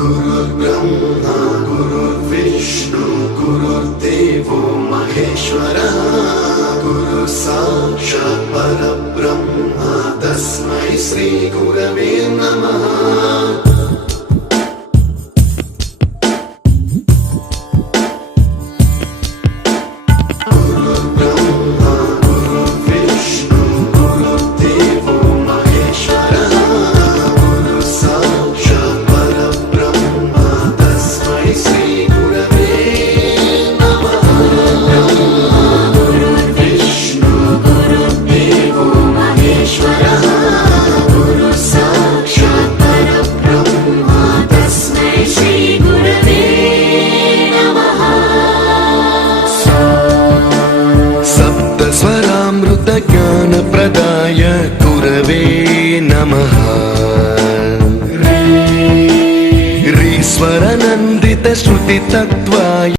गुरुर्ब्रह्मा गुरुर्विष्णु गुरुर्देवो महेश्वरः गुरु साक्षात् परब्रह्म तस्मै श्री गुरवे नमः। ज्ञान प्रदाय गुरवे नमः। रीश्वर नन्दित श्रुति तत्त्वाय